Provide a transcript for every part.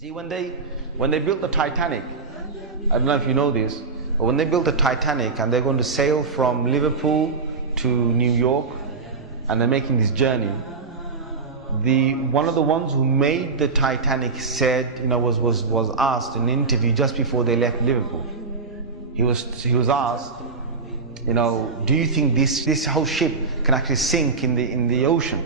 See, when they built the Titanic, I don't know if you know this, but when they built the Titanic and they're going to sail from Liverpool to New York and they're making this journey, one of the ones who made the Titanic said, was asked in an interview just before they left Liverpool. He was asked, do you think this whole ship can actually sink in the ocean?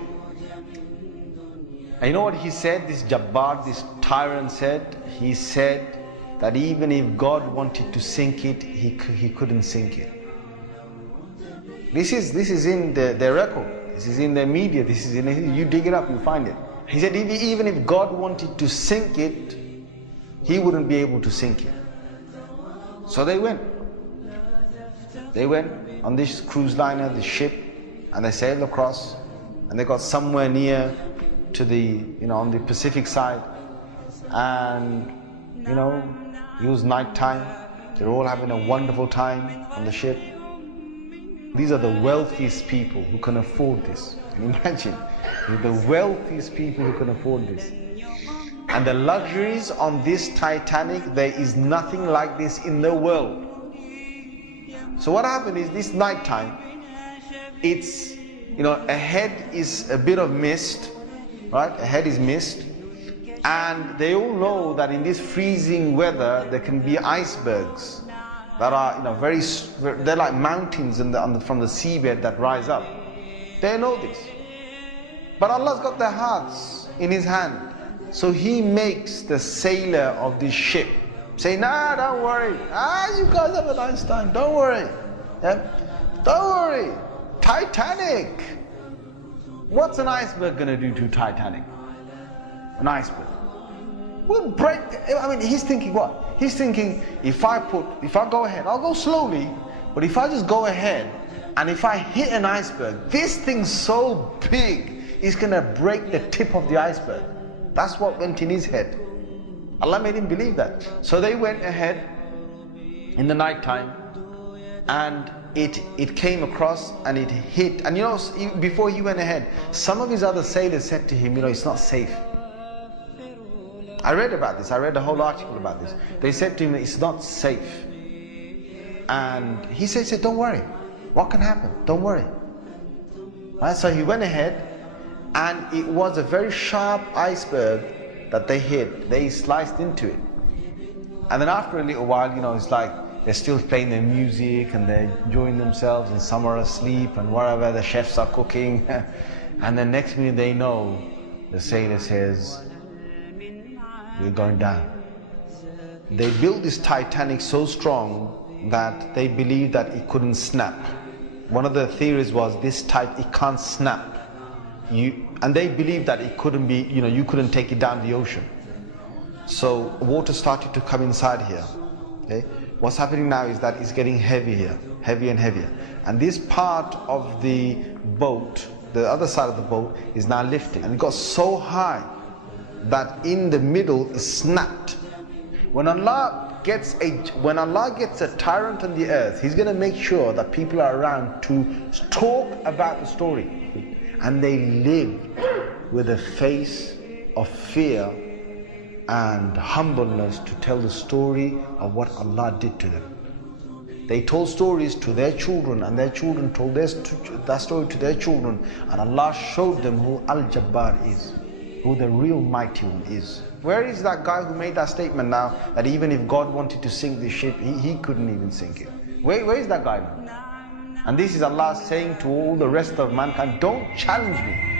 And you know what he said? This Jabbar, this tyrant said. He said that even if God wanted to sink it, he couldn't sink it. This is in their record. This is in their media. This is you dig it up, you find it. He said even if God wanted to sink it, he wouldn't be able to sink it. So they went. They went on this cruise liner, this ship, and they sailed across, and they got somewhere near to on the Pacific side, and it was night time. They were all having a wonderful time on the ship. These are the wealthiest people who can afford this. Can you imagine? They're the wealthiest people who can afford this. And the luxuries on this Titanic, there is nothing like this in the world. So what happened is this night time, it's, ahead is a bit of mist, right? Ahead is mist. And they all know that in this freezing weather, there can be icebergs that are, they're like mountains from the seabed that rise up. They know this. But Allah's got their hearts in His hand. So He makes the sailor of this ship say, nah, don't worry. You guys have a nice time. Don't worry. Yeah? Don't worry. Titanic. What's an iceberg going to do to Titanic? An iceberg. We'll break. He's thinking what? He's thinking, if I go ahead, I'll go slowly, but if I just go ahead and if I hit an iceberg, this thing's so big, it's going to break the tip of the iceberg. That's what went in his head. Allah made him believe that. So they went ahead in the night time, and it came across and it hit. And before he went ahead, some of his other sailors said to him, it's not safe. I read about this. I read a whole article about this. They said to him, it's not safe. And he said, don't worry. What can happen? Don't worry. Right? So he went ahead, and it was a very sharp iceberg that they hit. They sliced into it. And then after a little while, it's like they're still playing their music and they're enjoying themselves, and some are asleep and wherever the chefs are cooking. And then next minute they know, the sailor says, we're going down. They built this Titanic so strong that they believed that it couldn't snap. One of the theories was it can't snap. And they believed that it couldn't be, you couldn't take it down the ocean. So water started to come inside here. Okay? What's happening now is that it's getting heavier and heavier. And this part of the boat, the other side of the boat, is now lifting. And it got so high that in the middle it snapped. When Allah gets a tyrant on the earth, He's going to make sure that people are around to talk about the story. And they lived with a face of fear and humbleness to tell the story of what Allah did to them. They told stories to their children, and their children told that story to their children, and Allah showed them who Al-Jabbar is, who the real mighty one is. Where is that guy who made that statement now, that even if God wanted to sink the ship, he couldn't even sink it? Where is that guy now? And this is Allah saying to all the rest of mankind, don't challenge me.